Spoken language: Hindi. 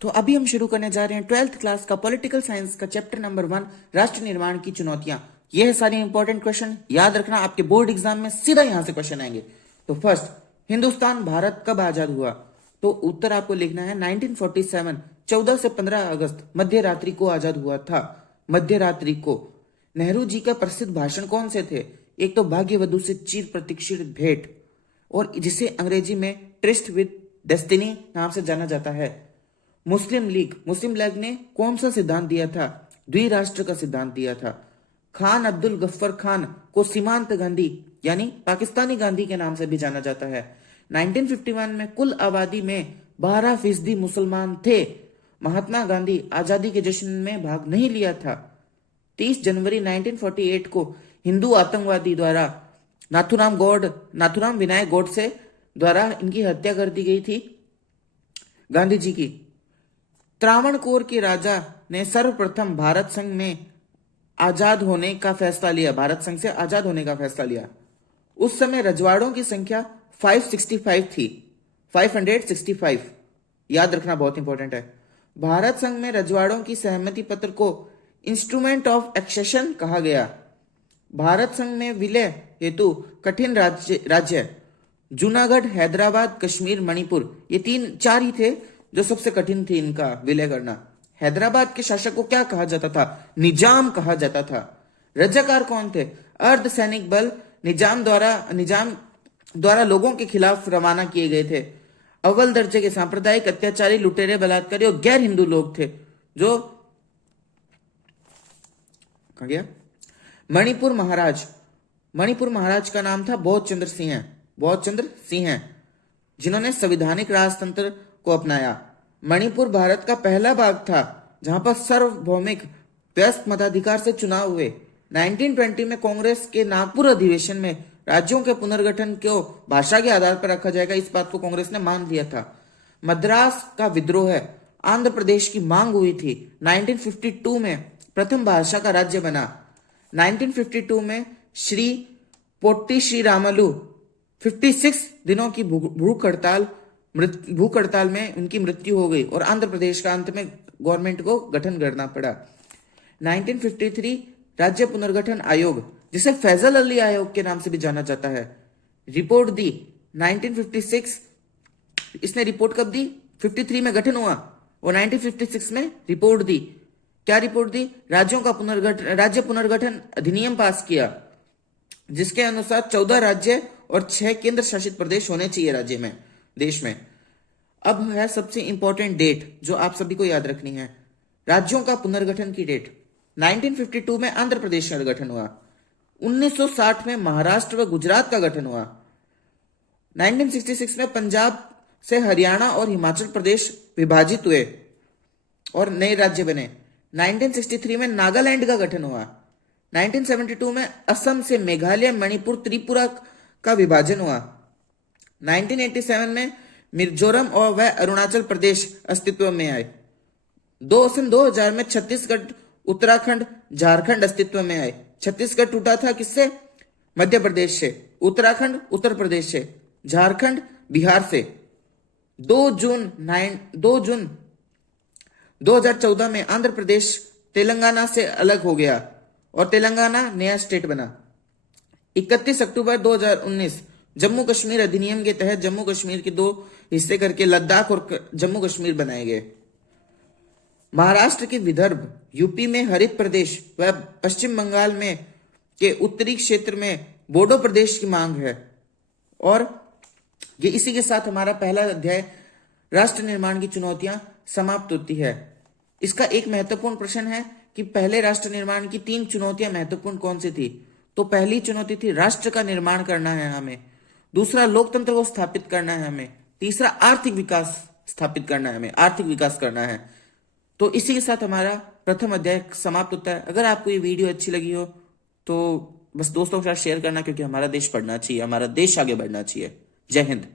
तो अभी हम शुरू करने जा रहे हैं 12th क्लास का पॉलिटिकल साइंस का चैप्टर नंबर 1 राष्ट्र निर्माण की चुनौतियां। ये है सारे इंपॉर्टेंट क्वेश्चन, याद रखना आपके बोर्ड एग्जाम में सीधा यहां से क्वेश्चन आएंगे। तो फर्स्ट, हिंदुस्तान भारत कब आजाद हुआ? तो उत्तर आपको लिखना है 1947, 14 से 15 अगस्त मध्य रात्रि को आजाद हुआ था। मध्य रात्रि को। नेहरू जी का प्रसिद्ध भाषण कौन से थे? एक तो भाग्यवधु से चिर प्रतीक्षित भेंट, और जिसे अंग्रेजी में ट्रिस्ट विद डेस्टिनी नाम से जाना जाता है। मुस्लिम लीग ने कौन सा सिद्धांत दिया था? द्विराष्ट्र का सिद्धांत दिया था। खान अब्दुल गफ्फर खान को सीमांत गांधी यानी पाकिस्तानी गांधी के नाम से भी जाना जाता है। 1951 में कुल आबादी में 12% मुसलमान थे। महात्मा गांधी आजादी के जश्न में भाग नहीं लिया था। 30 जनवरी 1948 को हिंदू आतंकवादी द्वारा नाथुराम विनायक गोडसे द्वारा इनकी हत्या कर दी गई थी, गांधी जी की। त्रावणकोर के राजा ने सर्वप्रथम भारत संघ से आजाद होने का फैसला लिया। उस समय रजवाड़ों की संख्या 565 थी। 565 याद रखना, बहुत इंपॉर्टेंट है। भारत संघ में रजवाड़ों की सहमति पत्र को इंस्ट्रूमेंट ऑफ एक्सेशन कहा गया। भारत संघ में विलय हेतु कठिन राज्य जूनागढ़, हैदराबाद, कश्मीर, मणिपुर, ये 3-4 ही थे जो सबसे कठिन थी इनका विलय करना। हैदराबाद के शासक को क्या कहा जाता था? निजाम कहा जाता था। रजाकार कौन थे? अर्ध सैनिक बल निजाम द्वारा लोगों के खिलाफ रवाना किए गए थे। अव्वल दर्जे के सांप्रदायिक अत्याचारी, लुटेरे, बलात्कारी और गैर हिंदू लोग थे। जो कहा गया मणिपुर महाराज का नाम था बहुत चंद्र सिंह, जिन्होंने संवैधानिक राजतंत्र को अपनाया। मणिपुर भारत का पहला भाग था जहां पर सार्वभौमिक व्यस्क मताधिकार से चुनाव हुए। 1920 में कांग्रेस के नागपुर अधिवेशन में राज्यों के पुनर्गठन को भाषा के आधार पर रखा जाएगा, इस बात को कांग्रेस ने मान लिया था। मद्रास का विद्रोह आंध्र प्रदेश की मांग हुई थी। 1952 में प्रथम भाषा का राज्य बना। 1952 में श्री पोट्टी श्रीरामलू 56 दिनों की भूख हड़ताल में उनकी मृत्यु हो गई और आंध्र प्रदेश का अंत में गवर्नमेंट को गठन करना पड़ा। 1953 राज्य पुनर्गठन आयोग, जिसे फैजल अली आयोग के नाम से भी जाना जाता है, रिपोर्ट दी 1956। इसने रिपोर्ट कब दी? 53 में गठन हुआ और 1956 में रिपोर्ट दी। क्या रिपोर्ट दी? राज्य पुनर्गठन अधिनियम पास किया, जिसके अनुसार 14 राज्य और 6 केंद्र शासित प्रदेश होने चाहिए देश में। अब है सबसे इंपॉर्टेंट डेट जो आप सभी को याद रखनी है, राज्यों का पुनर्गठन की डेट। 1952 में आंध्र प्रदेश का गठन हुआ। 1960 में महाराष्ट्र व गुजरात का गठन हुआ। 1966 में पंजाब से हरियाणा और हिमाचल प्रदेश विभाजित हुए और नए राज्य बने। 1963 में नागालैंड का गठन हुआ। 1972 में असम से मेघालय, मणिपुर, त्रिपुरा का विभाजन हुआ। 1987 में मिजोरम और वह अरुणाचल प्रदेश अस्तित्व में आए। 2000 में छत्तीसगढ़, उत्तराखंड, झारखंड अस्तित्व में आए। छत्तीसगढ़ टूटा था किससे? मध्य प्रदेश से। उत्तराखंड उत्तर प्रदेश से। झारखंड बिहार से। 2 जून 2014 में आंध्र प्रदेश तेलंगाना से अलग हो गया और तेलंगाना नया स्टेट बना। 31 अक्टूबर 2019 जम्मू कश्मीर अधिनियम के तहत जम्मू कश्मीर के 2 हिस्से करके लद्दाख और जम्मू कश्मीर बनाए गए। महाराष्ट्र के विदर्भ, यूपी में हरित प्रदेश व पश्चिम बंगाल में के उत्तरी क्षेत्र में बोडो प्रदेश की मांग है। और ये इसी के साथ हमारा पहला अध्याय राष्ट्र निर्माण की चुनौतियां समाप्त होती है। इसका एक महत्वपूर्ण प्रश्न है कि पहले राष्ट्र निर्माण की 3 चुनौतियां महत्वपूर्ण कौन सी थी? तो पहली चुनौती थी राष्ट्र का निर्माण करना है हमें। दूसरा, लोकतंत्र को स्थापित करना है हमें। तीसरा, आर्थिक विकास स्थापित करना है हमें, आर्थिक विकास करना है। तो इसी के साथ हमारा प्रथम अध्याय समाप्त होता है। अगर आपको ये वीडियो अच्छी लगी हो तो बस दोस्तों के साथ शेयर करना, क्योंकि हमारा देश पढ़ना चाहिए, हमारा देश आगे बढ़ना चाहिए। जय हिंद।